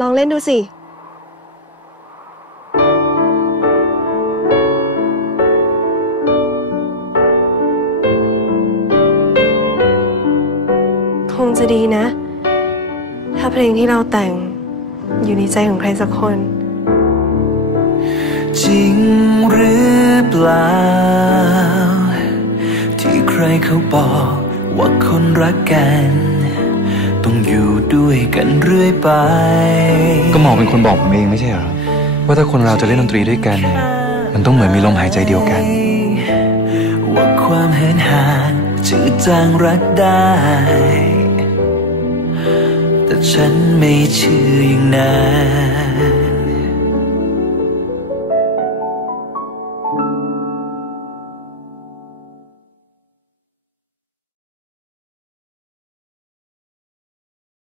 ลองเล่นดูสิ คงจะดีนะ ถ้าเพลงที่เราแต่งอยู่ในใจของใครสักคน จริงหรือเปล่า ที่ใครเขาบอกว่าคนรักกัน ต้องอยู่ด้วยกันเรื่อยไป ก็หมอเป็นคนบอกผมเองไม่ใช่เหรอ ว่าถ้าคนเราจะเล่นดนตรีด้วยกันเนี่ยมันต้องเหมือนมีลมหายใจเดียวกัน ว่าความเห็นห่างจืดจางรักได้แต่ ฉันไม่เชื่ออย่างนั้น